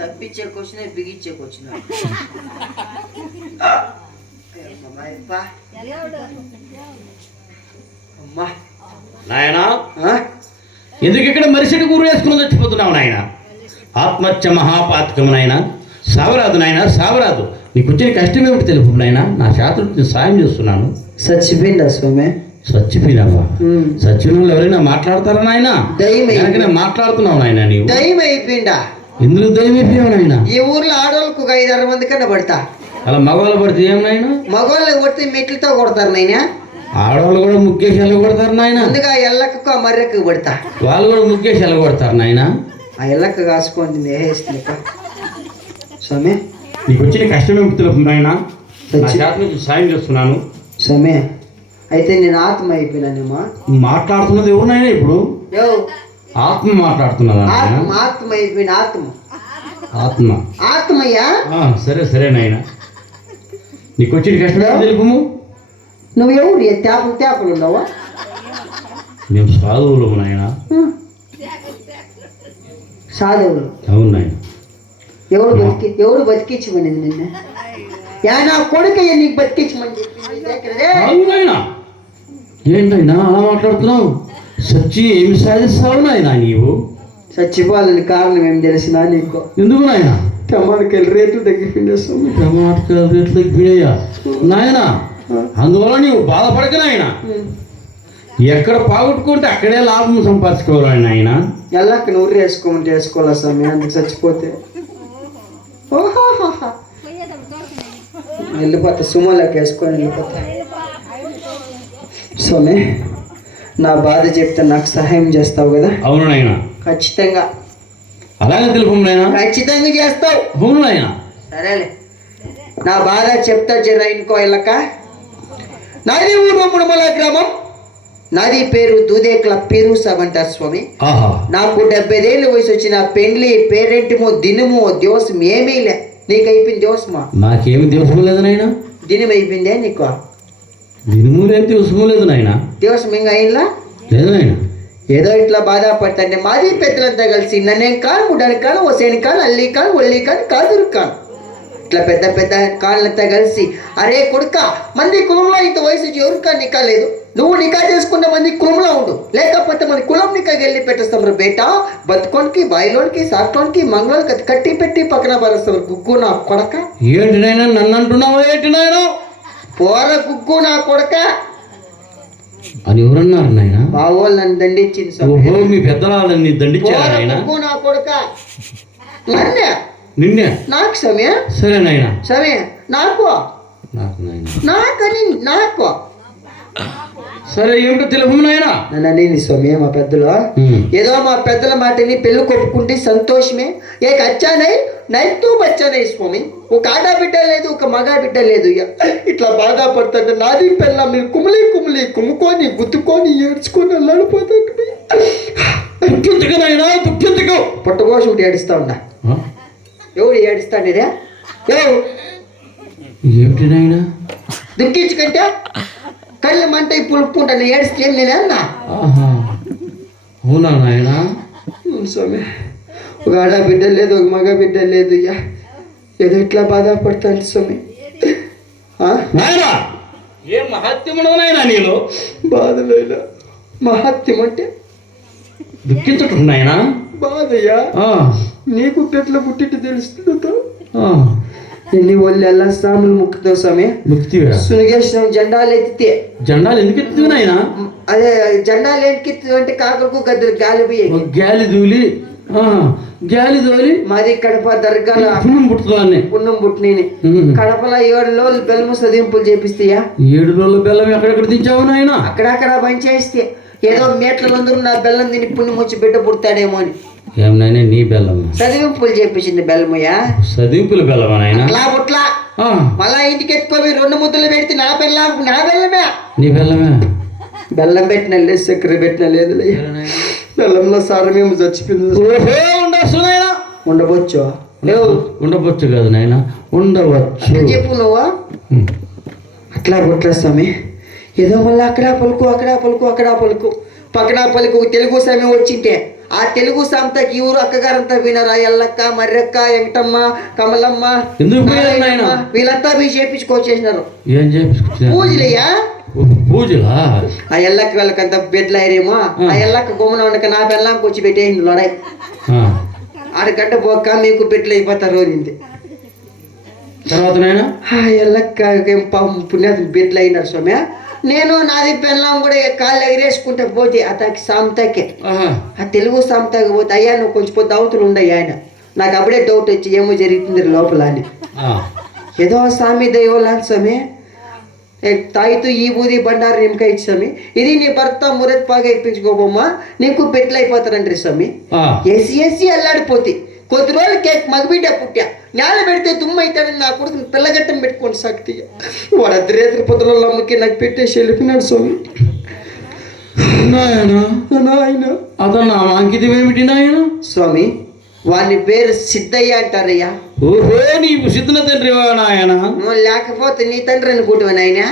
తప్పించే question బిగించే question. అమ్మా నాయనా ఎందుకు ఇక్కడ మరిసెటి గురు వేసుకుని చచ్చిపోతున్నావు నాయన? ఆత్మహత్య మహాపాతకము నాయన. సావరాదు నాయన, సావరాదు. నీకు వచ్చిన కష్టం ఏమిటి తెలుపు నాయన. నా శాతం సాయం చేస్తున్నాను. చచ్చిపోయిందా స్వామి? చచ్చిపోయినావా? చచ్చిన వాళ్ళు ఎవరైనా మాట్లాడతారా నాయన? దయ్యం మాట్లాడుతున్నావు నాయన. నీవు దయ్యం అయిపోయిందా? ఇందులో దయ్యం అయిపోయావు నాయన. ఈ ఊర్లో ఆడవాళ్ళకు 5-6 మంది కన్నా పడతా. అలా మగవాళ్ళు పడితే ఏం నాయన? మగవాళ్ళకి కొడితే మెట్లతో కొడతారు నాయన. ఆడవాళ్ళు కూడా ముగ్గేశాలు కొడతారు నాయన. అందుకే ఆ ఎల్లకు ఆ మర్రెకు పడతా. వాళ్ళు కూడా ముగ్గేశాలు కొడతారు నాయన. ఆ ఎల్లకు కాసుకోండి నేస్తుంది స్వామి. నీకు వచ్చిన కష్టం ఏమిటి తెలుపు నాయన. నా శాతం సాయం చేస్తున్నాను స్వామి. అయితే నేను ఆత్మ అయిపోయినానేమా? మాట్లాడుతున్నది ఎవరు నాయన? ఇప్పుడు ఆత్మ మాట్లాడుతున్నదా? ఆత్మ అయిపోయిన ఆత్మ. ఆత్మ ఆత్మయ్యా? సరే సరే నాయన. నీకు వచ్చిన కష్టం తెలుపుము. నువ్వు ఎవరు? తేపలు ఉన్నావా? మేము సాధువులు నాయన. సాధువులు? అవును నాయన. ఎవడు బతికించమనింది నిన్న? నా కొడుకయ్యా నీకు బతికించమని చెప్పింది. ఏంటైనా అలా మాట్లాడుతున్నావు? సచ్చి ఏమి సాధిస్తావు నాయన నీవు? చచ్చిపోవాలని కారణం ఏం తెలిసినా నీకు? ఎందుకు నాయన? టమాటకాయలు రేట్లు తగ్గిపోయింది. టమాటకాయలు రేట్లు తగ్గిపోయాయా నాయన? అందువల్ల నీవు బాధపడక నాయన. ఎక్కడ పాగొట్టుకుంటే అక్కడే లాభం సంపాదించుకోవాలి నాయన. ఎల్లక్క నూరు వేసుకోమంటే వేసుకోవాలా స్వామి? అందుకు చచ్చిపోతే వెళ్ళిపోతా. సుమోలోకి వేసుకొని వెళ్ళిపోతా. స్వామి నా బాధ చెప్తే నాకు సహాయం చేస్తావు కదా? అవును నాయన. ఖచ్చితంగా. అలాగే తెలుపు నాయన. ఖచ్చితంగా చేస్తావు. అవును నాయన. సరేలే నా బాధ చెప్తా జర ఇంకో ఎల్లక. నాది ఊరు ముడమల గ్రామం. నాది పేరు దూదేక్ల పేరుసాబ్ అంటారు స్వామి. నాకు 70 ఏళ్ళ వయసు వచ్చిన పెండ్లి పేరెంటమో దినమో దివసం ఏమీ లే. నీకు అయిపోయింది దివసమా? నాకేమి దివసము లేదు నాయన. దినం అయిపోయిందే నీకు? దినము లేదు దివసము లేదు నాయన. దివసం ఇంకా అయినలా లేదు నాయన. ఏదో ఇట్లా బాధపడతాంటే మాది పెద్దలంతా కలిసి నన్నేం కాను, ముడ్డాని కాను, ఒసేని కాను, అల్లి కాను, ఒల్లి కాను, కాదురు కాను, ఇట్లా పెద్ద పెద్ద కాళ్ళంతా కలిసి అరే కొడుక మంది కులంలో ఇంత వయసు ఎవరికా నికా లేదు, నువ్వు నికా చేసుకున్న మంది కులంలో ఉండు, లేకపోతే మన కులం నికా వెళ్ళి పెట్టేస్తాం బేటా. బతుకోనికి బాయిలోనికి సాట్లోనికి మంగళోనికి కట్టి పెట్టి పక్కన పరేస్తాం. గుగ్గు నా కొడక. ఏంటి నాయన నన్ను అంటున్నావా? ఏంటి నాయన? పోర గుగ్గు నా కొడక అని ఎవరన్నారు నాయన? మా వాళ్ళు నన్ను దండించింది. ఓహో మీ పెద్దవాళ్ళని దండించారు నాయన. గుగ్గు నా కొడక నన్నే నిన్నే నాకు సమయ. సరే నాయన. సమయ నాకు నాకు నాయన నాకని నాకు సరే ఏమిటో తెలుపు నాయన. నన్ను అనేది స్వామి మా పెద్దలు ఏదో మా పెద్దల మాటని పెళ్ళి కొట్టుకుంటే సంతోషమే. ఏ కచ్చానై నైతూ బచ్చానై స్వామి. ఒక ఆడా బిడ్డ లేదు, ఒక మగా బిడ్డ లేదు. ఇట్లా బాధపడుతుంటే నాది పిల్ల మీరు కుమిలి కుమిలి కుమ్ముకొని గుద్దుకొని ఏడ్చుకొని అల్లాడిపోతుంది. దుఃఖించుకునైనా దుఃఖించుకో. పుట్టకోసం ఒకటి ఏడుస్తా ఉన్నా. ఎవడు ఏడుస్తాడే? ఏమిటి నాయన? దుఃఖించుకంటే కళ్ళు మంట పులుపుకుంటాను. ఏడిస్తే ఏం నేనన్నా? అవునా నాయన? స్వామి ఒక ఆడ బిడ్డ లేదు, ఒక మగ బిడ్డ లేదు. ఏదో ఇట్లా బాధపడతాను స్వామి. ఏం మహత్యమునవు నాయన నీలో? బాధలేదా? మహత్యం అంటే దుఃఖించటం నాయన. బాధయ్యా నీకు పెట్ల పుట్టిట్టు తెలుస్తుందో. ఎన్ని ఒళ్ళు ఎలా సాములు ముక్కుతావు స్వామి. సునిగేశ్వరం జెండాలు ఎత్తితే. జెండాలు ఎందుకు ఎత్తువు నాయన? అదే జెండాలు ఎందుకు అంటే కాకలకు గద్దరు గాలి పోయి గాలి దూలి గాలి దోలి మాది కడప దర్గాల పుణ్యం పుట్టుదాన్ని. పుణ్యం పుట్టిని కడపలో 7 రోజులు బెల్లము సదింపులు చేపిస్తాయా? 7 రోజుల బెల్లం ఎక్కడెక్కడ దించావు నాయన? అక్కడక్కడ పంచేస్తే ఏదో మేట్లందరూ నా బెల్లం తిని పుణ్యం వచ్చి బిడ్డ పుడతాడేమో అని. ఏమన్నా నీ బెల్లం చదివింపులు చేపించింది బెల్లమయ్యా. చదివింపులు బెల్లమా నాయన? అట్లా పుట్లా మళ్ళా ఇంటికి ఎత్తుకోవి 2 ముద్దలు పెడితే నా బెల్లమే. నీ బెల్లమే? బెల్లం పెట్టిన లేదు, చక్కెర పెట్టిన లేదు. బెల్లంలో సారమేమో చచ్చిపోయింది. ఉండవచ్చు ఉండవచ్చు కాదు నాయన, ఉండవచ్చు చెప్పు నువ్వు. అట్లా పుట్ల స్వామి. ఏదో మళ్ళీ అక్కడ పలుకు అక్కడ పలుకు అక్కడ పలుకు పక్కన పలుకు తెలుగు సమయం వచ్చింటే ఆ తెలుగు సామెతకి ఈ ఊరు అక్కగారంతా వినరా ఎల్లక్క మర్రక్క వెంకటమ్మ కమలమ్మ ఎందుకు పోయారు నాయన? వీళ్ళంతా మీ చేపించుకొచ్చేసినారు ఏం చేపించుకుంటున్నారు? పూజలయ్యా పూజలా? ఆ ఎల్లకి వాళ్ళకంతా బెడ్లు అయ్యారేమో ఆ ఎల్లక్క గోమన ఉండక నా బెల్లాంకి వచ్చి పెట్టేసింది లొడాయి ఆడగడ్డ పోక మీకు బెడ్లు అయిపోతారు రోజు తర్వాత నాయన ఆ ఎల్లక్క పుణ్యాతు బెడ్లు అయినారు స్వామి. నేను నాది బెల్లం కూడా కాళ్ళు ఎగిరేసుకుంటే పోతే అతనికి సామెతకే ఆ తెలుగు సామెతకి పోతే అయ్యా నువ్వు కొంచెం పొద్దు అవతలు ఉండయ్యా ఆయన. నాకు అప్పుడే డౌట్ వచ్చి ఏమో జరుగుతుంది లోపల అని. ఏదో స్వామి దైవలాంటి స్వామి తాయితూ ఈ బూది బండారు నిమ్మకాయ ఇచ్చి స్వామి ఇది నీ భర్త మురత్ పాగా ఇప్పించుకోబోమ్మా నీకు బెట్లు అయిపోతారంటారు స్వామి. ఏసి అల్లాడిపోతే కొద్ది రోజులు కేక్ మగబిడ్డ పుట్టా నేల పెడితే దుమ్ము అవుతాడని నా కొడుకుని పిల్లగట్టం పెట్టుకోండి శక్తి వాడు అర్ధరేత్రి పొద్దులలో అమ్మకి నాకు పెట్టేసి వెళ్ళిపోయినాడు స్వామి. నాయన అతను అంకితం ఏమిటి నాయన? స్వామి వాని పేరు సిద్ధయ్య అంటారయ్యా. ఓహో నీవు సిద్ధన తండ్రి నాయన. లేకపోతే నీ తండ్రి అనుకుంటువా నాయన?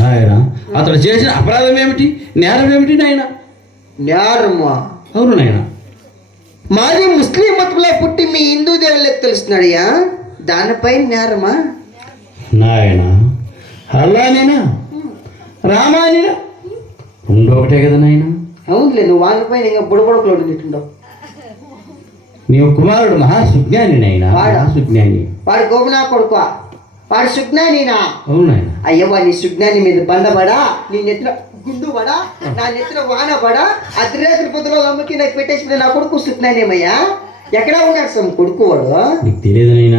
నాయన అతడు చేసిన అపరాధం ఏమిటి, నేరం ఏమిటి నాయన? నేరమా? అవును నాయన. మాది ముస్లిం మతంలో పుట్టి మీ హిందూ దేవుళ్ళకి తెలుస్తున్నాడయ్యా దానిపై నేరమా? నాయన అల్లానేనా రామానేనా రెండు ఒకటే కదా నాయన. అవునులే నువ్వు వాళ్ళపై ఇంకా బుడబుడకలు తింటుండవు. నీవు కుమారుడు మహాసుజ్ఞాని నాయన. మహాసుజ్ఞాని వాడు గోపునా కొడుకు వాడు సుజ్ఞానినా? అవును నాయన. అయ్యవ్వ నీ సుజ్ఞాని మీద బండబడా నీ నెత్తిన గుండు పడా నా నెత్తిన వాన పడా అర్ధరేత్రి పొద్దులో అమ్మకి నాకు పెట్టేసి నా కొడుకు సుజ్ఞానేమయ్యా. ఎక్కడా ఉన్నాడు సమ్ కొడుకు వాడు? నీకు తెలియదు నాయన.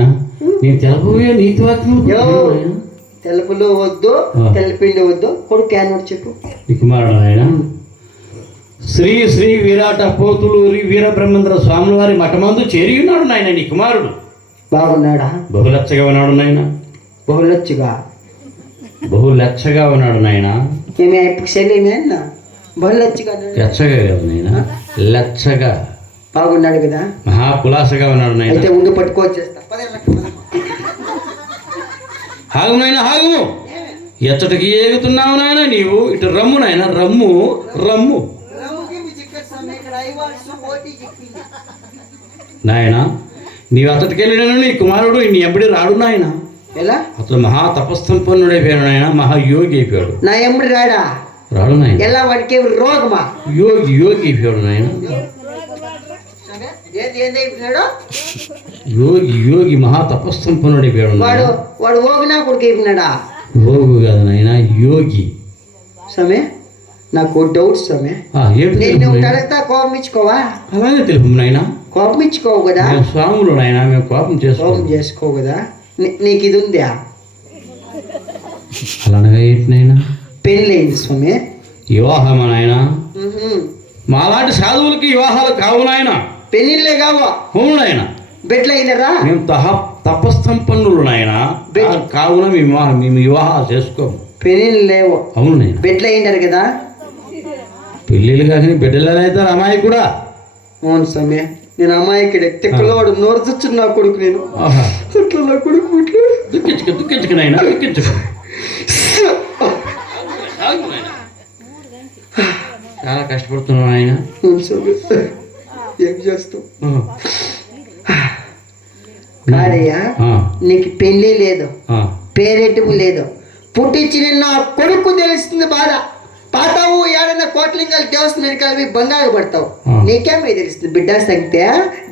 నేను తెలపబోయే నీతి వాక్యం తెలుపులు వద్దు తెల్లపిండి వద్దు కొడుకు ఏమన్నాడు చెప్పు. నీ కుమారుడు నాయన శ్రీ శ్రీ విరాట పోతులూరి వీరబ్రహ్మేంద్ర స్వాముల వారి మఠమందు చేరి ఉన్నాడు నాయన నీ కుమారుడు. బాగున్నాడా? బహులచ్చగా ఉన్నాడు నాయన. బహుళచ్చుగా బహులచ్చగా ఉన్నాడు నాయన. ఏమి ఇప్పుడు శల్యమే అన్న బహుళచ్చుగా లచ్చగా కదా నాయన, లచ్చగా బాగున్నాడు కదా. మహాకులాసగా ఉన్నాడు నాయన. అయితే ఉండి పట్టుకోవచ్చేస్తా. హాగు నాయన హాగు. ఎచ్చటికి ఏగుతున్నావు నాయన నీవు. ఇటు రమ్ము నాయన రమ్ము రమ్ము. నాయన నీవు అతడికి వెళ్ళినాను నీ కుమారుడు నీ ఎంబడి రాడు నాయన. ఎలా? అతడు మహా తపస్సంపన్నుడైపోయాడు నాయన. మహాయోగి అయిపోయాడు. నా ఎంబడి రాడా? రాడు నాయన. ఎలా వాడికి రోగమా? యోగి యోగి అయిపోయాడు నాయన. యోగి యోగి మహా తపస్సంపన్నుడైపోయాడు. వాడు వాడు ఓగినా కొడుకు అయిపోయినాడా? రోగు కాదు నాయన యోగి. సమే నాకు డౌట్ సమే. నేను అడగతా కోపం ఇచ్చుకోవా? అలాగే తెలుపు నాయన. కోపం ఇచ్చుకోవు కదా. స్వాములు నాయన మేము కోపం చేసుకోవు కదా. నీకు ఇది ఉందా? అలానగా ఏంటి నాయన? పెళ్ళయింది స్వామి. వివాహమా నాయన? మాలాంటి సాధువులకి వివాహాలు కావు నాయన. పెళ్ళిళ్ళే కావు. అవును నాయన. బెడ్లు అయినరా? మేము తపస్సంపన్నులు నాయన. కావున మేము వివాహాలు చేసుకోము. పెళ్ళిళ్ళు లేవు. అవును నాయన. బెడ్లు అయినారు కదా. పెళ్ళిళ్ళు కాక బిడ్డలు అవుతారు అమ్మాయి కూడా. అవును స్వామి. నేను అమ్మాయికి తిక్కలో వాడు నోరు తెచ్చుడు నా కొడుకు. నేను అట్లా నా కొడుకు దుఃఖించుకు నాయన దుఃఖించుకు. చాలా కష్టపడుతున్నావు ఆయన. ఏం చేస్తావు కాదయ్యా. నీకు పెళ్ళి లేదు, పేరెంటము లేదు. పుట్టించిన నా కొడుకు తెలుస్తుంది బాధ. పాతావు ఏడన్నా కోట్లింగాలు దేవస్థానానికి కలిపి బంగారు పడతావు. నీకేమై తెలుస్తుంది బిడ్డ సంగతే?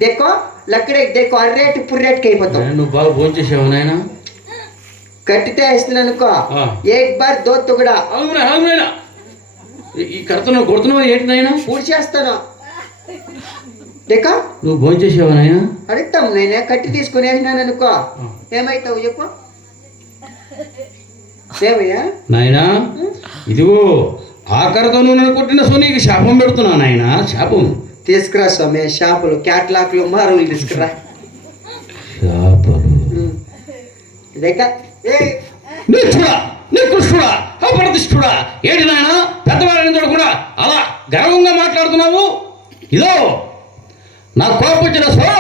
దేకో లక్కడే దేకో అర్రేటు పుర్రేటుకి అయిపోతావు. నువ్వు బాగా భోంచేసావు నాయన. కట్టితే ఇస్తున్నాను అనుకో ఏక్ బార్ దో తుగడా. ఈ కర్తను కొడుతున్నావు ఏంటి నాయన? పూర్తి చేస్తాను. దేకా నువ్వు భోంచేసావు నాయన? అడుగుతాం నేనే కట్టి తీసుకుని వేసినాను అనుకో ఏమైతావు చెప్పు. ఏమయ్యా నాయనా ఇదిగో ఆఖరితో నన్ను కొట్టిన సోనీకి శాపం పెడుతున్నా నాయన. శాపం తీసుకురా స్వామి. షాపులు క్యాట్లాక్లు మారులు తీసుకురా. నికృష్టుడా అప్రతిష్ఠుడా ఏంటి నాయన? పెద్దవాళ్ళని కూడా అలా గర్వంగా మాట్లాడుతున్నావు. ఇదో నా కోపం వచ్చిన సో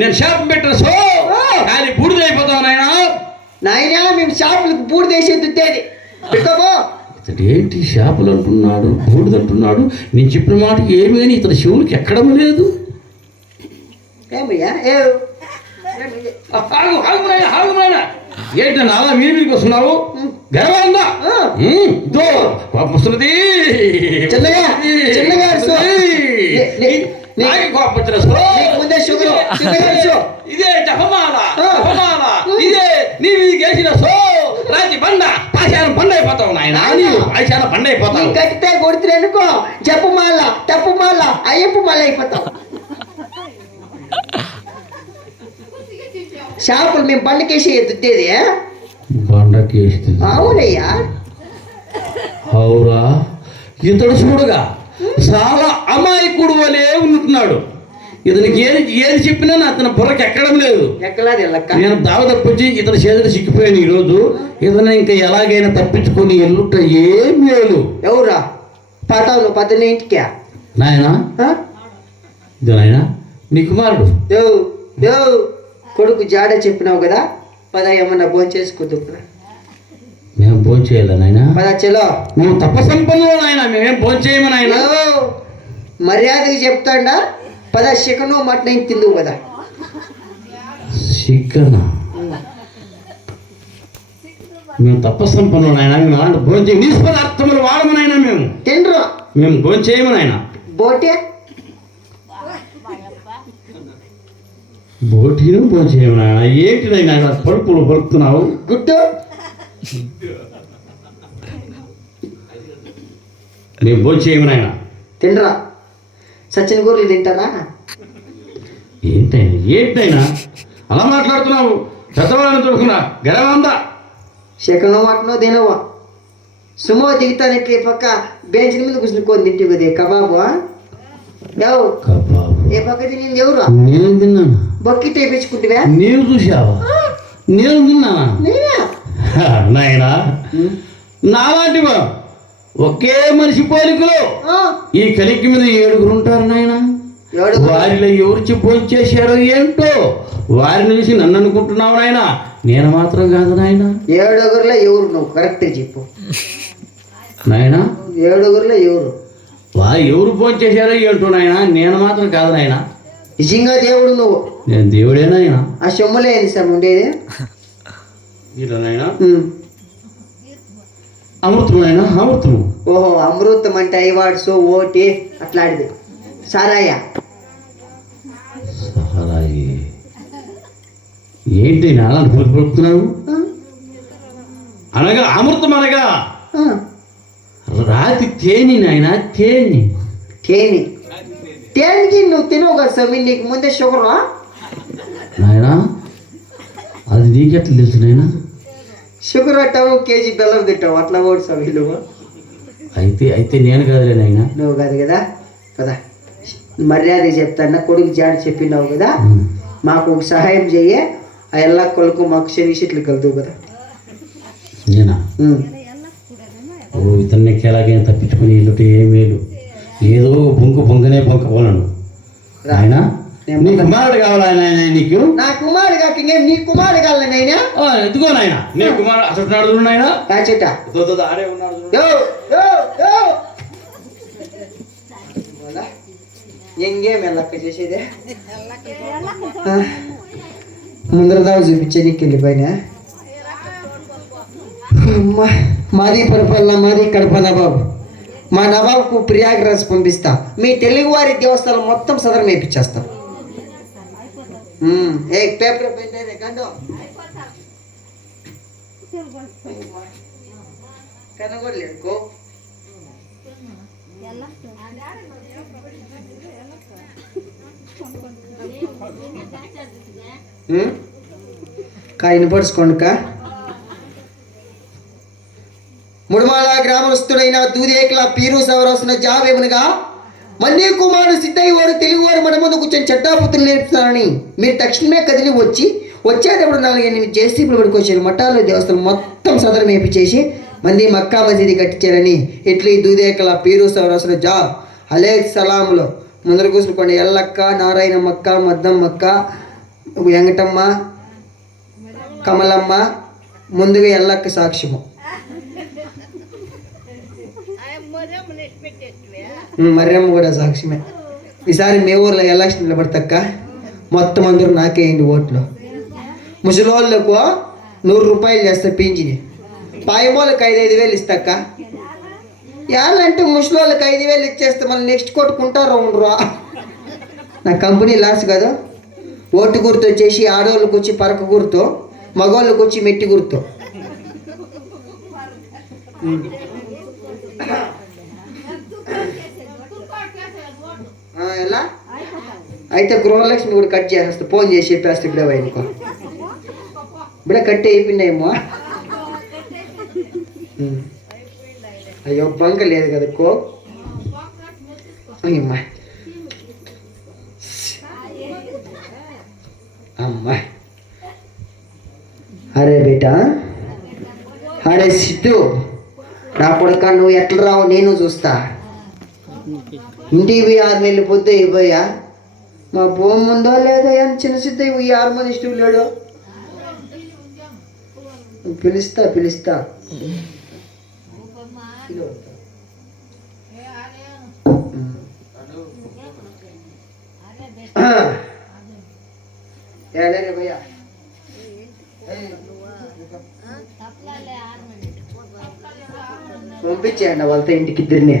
నేను శాపం పెట్టిన సో కానీ బూడిదైపోతావు నాయన. నాయన మేము షాపులకు బూడిదేసి దుద్దేది పెట్టుకోబో. ఇతడు ఏంటి చేపలు అంటున్నాడు, బూడిద అంటున్నాడు. నేను చెప్పిన మాటకి ఏమీ అని ఇతని చెవులకి ఎక్కడం లేదు. ఏమయ్యా ఏంటన్నా అలా మీరు మీకు వస్తున్నావు? గర్వంగా వస్తున్నది ముందే షుగర్ ఇదే జపమాల జపమాల ఇదే నీ వేసిన సో రాతి బండ పాశానం బండ అయిపోతావు నాయన. పాశాన బండ అయిపోతావు. కట్టితే కొడుతున్నా అనుకో జపమాల తప్పుమాల అయ్యప్ప మాల అయిపోతావు. చేపలు మేము బండకేసి ఎత్తుతేది బండకేసి అవునయ్యా. అవురా ఇతడు చూడగా చాలా అమాయకుడు వలే ఉంటున్నాడు. ఇతనికి ఏది చెప్పినా అతని బుర్రకి ఎక్కడం లేదు. ఎక్కలాది నేను దావ తప్పించి ఇతని చేతులు సిక్కిపోయాను ఈరోజు. ఇతను ఇంకా ఎలాగైనా తప్పించుకొని ఎల్లుట ఏం లేదు. ఎవరా పాతావు నువ్వు 18కి నాయనా? ఇది నాయనా నీ కుమారుడు. కొడుకు జాడ చెప్పినావు కదా, పద ఏమన్నా భోజనం చేసుకుంటూ. మేము భోజనం చేయాలి నాయన. పద చలో. మేము తప్పసంపన్నులు నాయన, మేమేం భోజనం చేయము నాయన. మర్యాదకి చెప్తాడా. పద చికెను మటన్ తిందు కదా. చికెన్ మేము తప్పసంపన్నులు నాయన, మేము అలాంటి భోజనం చేయం. నీసు పదార్థములు వాడము నాయన. మేము తిండ్రు, మేము భోజనం చేయము నాయన. బోటే బోటీను భోజనం చేయము నాయన. ఏంటి నాయన పలుపులు పలుకుతున్నావు? గుడ్డు మేము భోజనం చేయము నాయన. తిండ్రా. సచిన్ కూరలు తింటారా? ఏంటైనా అలా మాట్లాడుతున్నావు? పెద్దవాళ్ళని చూడకుండా గెలవందా? చికెను మటను తినవా? సుమో దిగుతాను ఇట్లా పక్క బెంచ్ మీద కూర్చుని తింటే కదే కబాబు. ఏ పక్క తినింది ఎవరు? నేను తిన్నాను. బొక్కి తెప్పించుకుంటువా? నేను చూసావా? నేను తిన్నానా? నాయనా నాలాంటివా ఒకే మనిషి పోలికలు ఈ కలికి మీద 7 ఉంటారు నాయన. వారిలో ఎవరు భోజనం చేశారో ఏంటో వారిని చూసి నన్ను అనుకుంటున్నావు నాయన. నేను మాత్రం కాదు నాయన. 7 ఎవరు? నువ్వు కరెక్ట్ చెప్పు నాయన. 7 ఎవరు? ఎవరు భోజనం చేశారో ఏంటో నాయన. నేను మాత్రం కాదు నాయన. నిజంగా దేవుడు నువ్వు. నేను దేవుడే నాయన. ఆ సొమ్ములే ఏంది సార్ ఉండేది? నాయన అమృతం నాయన. అమృతము. ఓహో అమృతం అంటే ఐవాడ్స్ ఓటి అట్లాంటిది. సారాయ ఏంటి నాన్న పలుకుతున్నావు? అనగా అమృతం అనగా రాతి తేనె నాయన. తేనెకి నువ్వు తినవు కదా స్వామి. నీకు ముందే షుగరా నాయన? అది నీకెట్లా తెలుసు నాయన? షుగర్ అట్టావు, కేజీ బెల్లం తింటావు, అట్లా ఓడి స్వామి నువ్వు. అయితే నేను కాదులే నాయన. నువ్వు కాదు కదా. కదా మర్యాద చెప్తాను. కొడుకు జాడ చెప్పినావు కదా, మాకు ఒక సహాయం చెయ్యి. ఆ ఎల్లా కొడుకు మాకు శనిషిట్లు కలుదు కదా. నేనా? ఇతన్ని ఎలాగైనా తప్పించుకొని ఇల్లుంటే ఏ మేలు. ఏదో బొంకనే బొంకపోలను. ఆయన నీ కుమారుడు కావాలా నాయన? నీకు నా కుమారుడు కాక ఇంకేం నీ కుమారుడు కావాలి నాయన. ఎందుకో నాయన నీ కుమారుడు అసలు నాయన కాచేట ఆడే ఉన్నాడు. ఎంగేం ఎల్లక్క చేసేదే ముందర దావు చూపించే నీకు వెళ్ళిపోయినా. మాది పరిపాలన, మాది కడప నవాబు. మా నవాబుకు ప్రయాగరాజ్ పంపిస్తా. మీ తెలుగువారి దేవస్థానం మొత్తం సదరం వేయించేస్తాం. పేపర్ కనగొడలేడుకో. కాయను పడుచుకోండుక. ముడుమాల గ్రామస్తుడైన దూదేకుల పీరు సవరాసిన జావేమనగా మన్నీ కుమారుడు సిద్ధయ్య వారు తెలుగువారు మన ముందు కూర్చొని చట్టాపుత్రులు నేర్పుతారని మీరు తక్షణమే కదిలి వచ్చేటప్పుడు 4-8 జేసీబీలు పడుకొచ్చారు. మఠాలు దేవస్థానం మొత్తం సదరం వేపించేసి మంది మక్కా మసీది కట్టించారని ఇట్లీ దూదేకుల పీరు సవరాసిన జా అలేక్ సలాములో ముందర కూర్చుకోండి. ఎల్లక్క, నారాయణ మక్క, మద్దం మక్క, వెంకటమ్మ, కమలమ్మ, ముందుగా ఎల్లక్క సాక్ష్యము. మర్యమ్మ కూడా సాక్ష్యమే. ఈసారి మీ ఊర్లో ఎలక్షన్ నిలబడతక్క మొత్తం అందరూ నాకేయండి ఓట్లు. ముసలోళ్ళకు 100 రూపాయలు చేస్తా పింఛని, పాయమోళ్ళకి 5,000 ఇస్తాక్క. యాళ్ళంటే ముసలోళ్ళకి 5,000 ఇచ్చేస్తే మళ్ళీ నెక్స్ట్ కొట్టుకుంటారు ఉండరు. నా కంపెనీ లాస్ కదా. ఓటు గుర్తు వచ్చేసి ఆడవాళ్ళకి వచ్చి పరక గుర్తు, మగవాళ్ళకి వచ్చి మెట్టి గుర్తు. ఎలా అయితే గృహలక్ష్మి కూడా కట్ చేసేస్తా, ఫోన్ చేసి చెప్పేస్తా ఇప్పుడే వైనుకో. ఇప్పుడే కట్ అయిపోయినాయేమో. అయ్యో బంక లేదు కదా కో. అమ్మా అమ్మా అరే బేటా, అరే సిద్ధు నా కొడుక, నువ్వు ఎట్లా రావు నేను చూస్తా. ఇంటికి పోయి 6 నెలలు పొద్దు అయిపోయా. మా భూమి ఉందో లేదో అని చిన్న సిద్ధ ఈ హార్మోనిస్టు లేడు. పిలుస్తా పిలుస్తా. ఏడే భయ్యా పంపించేయండి వాళ్ళతో ఇంటికి ఇద్దరిని.